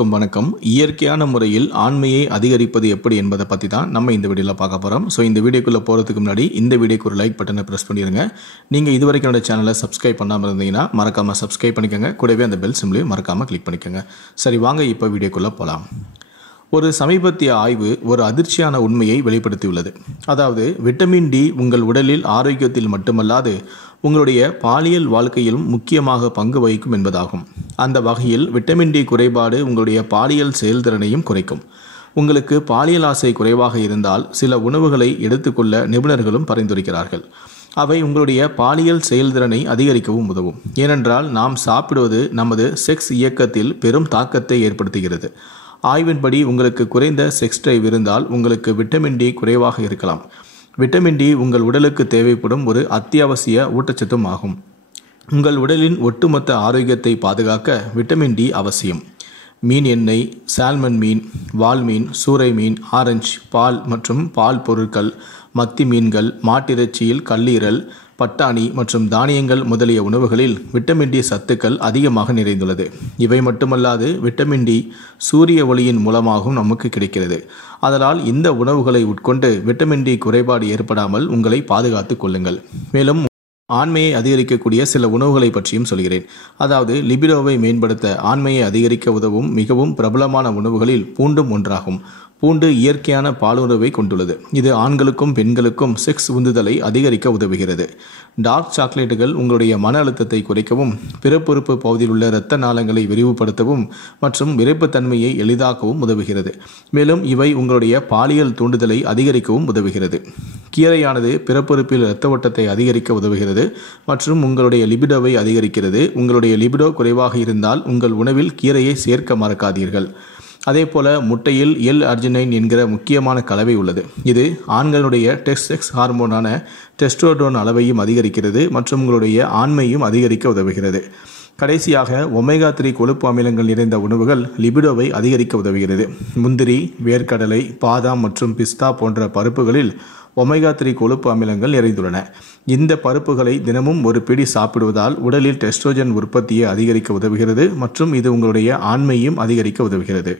வணக்கம். இயற்கையான முறையில் ஆண்மையை அதிகரிப்பது எப்படி என்பதை பற்றி தான் நம்ம இந்த வீடியோவில் பார்க்க போகிறோம். ஸோ இந்த வீடியோக்குள்ளே போகிறதுக்கு முன்னாடி இந்த வீடியோக்கு ஒரு லைக் பட்டனை ப்ரெஸ் பண்ணிடுங்க. நீங்கள் இதுவரைக்கும் என்னோட சேனலை சப்ஸ்கிரைப் பண்ணாமல் இருந்தீங்கன்னா மறக்காமல் சப்ஸ்கிரைப் பண்ணிக்கோங்க. கூடவே அந்த பெல் சிம்லையும் மறக்காமல் கிளிக் பண்ணிக்கோங்க. சரி, வாங்க இப்போ வீடியோக்குள்ளே போகலாம். ஒரு சமீபத்திய ஆய்வு ஒரு அதிர்ச்சியான உண்மையை வெளிப்படுத்தியுள்ளது. அதாவது விட்டமின் டி உங்கள் உடலில் ஆரோக்கியத்தில் மட்டுமல்லாது உங்களுடைய பாலியல் வாழ்க்கையிலும் முக்கியமாக பங்கு வகிக்கும் என்பதாகும். அந்த வகையில் விட்டமின் டி குறைபாடு உங்களுடைய பாலியல் செயல்திறனையும் குறைக்கும். உங்களுக்கு பாலியல் ஆசை குறைவாக இருந்தால் சில உணவுகளை எடுத்துக்கொள்ள நிபுணர்களும் பரிந்துரைக்கிறார்கள். அவை உங்களுடைய பாலியல் செயல்திறனை அதிகரிக்கவும் உதவும். ஏனென்றால் நாம் சாப்பிடுவது நமது செக்ஸ் இயக்கத்தில் பெரும் தாக்கத்தை ஏற்படுத்துகிறது. ஆய்வின்படி உங்களுக்கு குறைந்த செக்ஸ் டிரைவ் இருந்தால் உங்களுக்கு விட்டமின் டி குறைவாக இருக்கலாம். விட்டமின் டி உங்கள் உடலுக்கு தேவைப்படும் ஒரு அத்தியாவசிய ஊட்டச்சத்தும் ஆகும். உங்கள் உடலின் ஒட்டுமொத்த ஆரோக்கியத்தை பாதுகாக்க விட்டமின் டி அவசியம். மீன் எண்ணெய், சால்மன் மீன், வால் மீன், சூறை மீன், ஆரஞ்சு, பால் மற்றும் பால் பொருட்கள், மத்தி மீன்கள், மாட்டிறைச்சியில் கல்லீரல், பட்டாணி மற்றும் தானியங்கள் முதலிய உணவுகளில் விட்டமின் டி சத்துக்கள் அதிகமாக நிறைந்துள்ளது. இவை மட்டுமல்லாது விட்டமின் டி சூரிய ஒளியின் மூலமாகவும் நமக்கு கிடைக்கிறது. அதனால் இந்த உணவுகளை உட்கொண்டு விட்டமின் டி குறைபாடு ஏற்படாமல் உங்களை பாதுகாத்துக் கொள்ளுங்கள். மேலும் ஆண்மையை அதிகரிக்கக்கூடிய சில உணவுகளை பற்றியும் சொல்கிறேன். அதாவது லிபிடோவை மேம்படுத்த ஆண்மையை அதிகரிக்க உதவும் மிகவும் பிரபலமான உணவுகளில் பூண்டும் ஒன்றாகும். பூண்டு இயற்கையான பாலுணர்வை கொண்டுள்ளது. இது ஆண்களுக்கும் பெண்களுக்கும் செக்ஸ் உந்துதலை அதிகரிக்க உதவுகிறது. டார்க் சாக்லேட்டுகள் உங்களுடைய மன அழுத்தத்தை குறைக்கவும், பிறப்புறுப்பு பகுதியில் உள்ள இரத்த நாளங்களை விரிவுபடுத்தவும் மற்றும் விரைப்புத்தன்மையை எளிதாக்கவும் உதவுகிறது. மேலும் இவை உங்களுடைய பாலியல் தூண்டுதலை அதிகரிக்கவும் உதவுகிறது. கீரையானது பிறப்புறுப்பில் இரத்த ஓட்டத்தை அதிகரிக்க உதவுகிறது மற்றும் உங்களுடைய லிபிடோவை அதிகரிக்கிறது. உங்களுடைய லிபிடோ குறைவாக இருந்தால் உங்கள் உணவில் கீரையை சேர்க்க மறக்காதீர்கள். அதேபோல முட்டையில் எல் அர்ஜினைன் என்கிற முக்கியமான கலவை உள்ளது. இது ஆண்களுடைய செக்ஸ் ஹார்மோனான டெஸ்டோஸ்டெரோன் அளவையும் அதிகரிக்கிறது மற்றும் உங்களுடைய ஆண்மையும் அதிகரிக்க உதவுகிறது. கடைசியாக ஒமேகா 3 கொழுப்பு அமிலங்கள் நிறைந்த உணவுகள் லிபிடோவை அதிகரிக்க உதவுகிறது. முந்திரி, வேர்க்கடலை, பாதாம் மற்றும் பிஸ்தா போன்ற பருப்புகளில் ஒமேகா 3 கொழுப்பு அமிலங்கள் நிறைந்துள்ளன. இந்த பருப்புகளை தினமும் ஒரு பிடி சாப்பிடுவதால் உடலில் டெஸ்ட்ரோஜன் உற்பத்தியை அதிகரிக்க உதவுகிறது மற்றும் இது உங்களுடைய ஆண்மையும் அதிகரிக்க உதவுகிறது.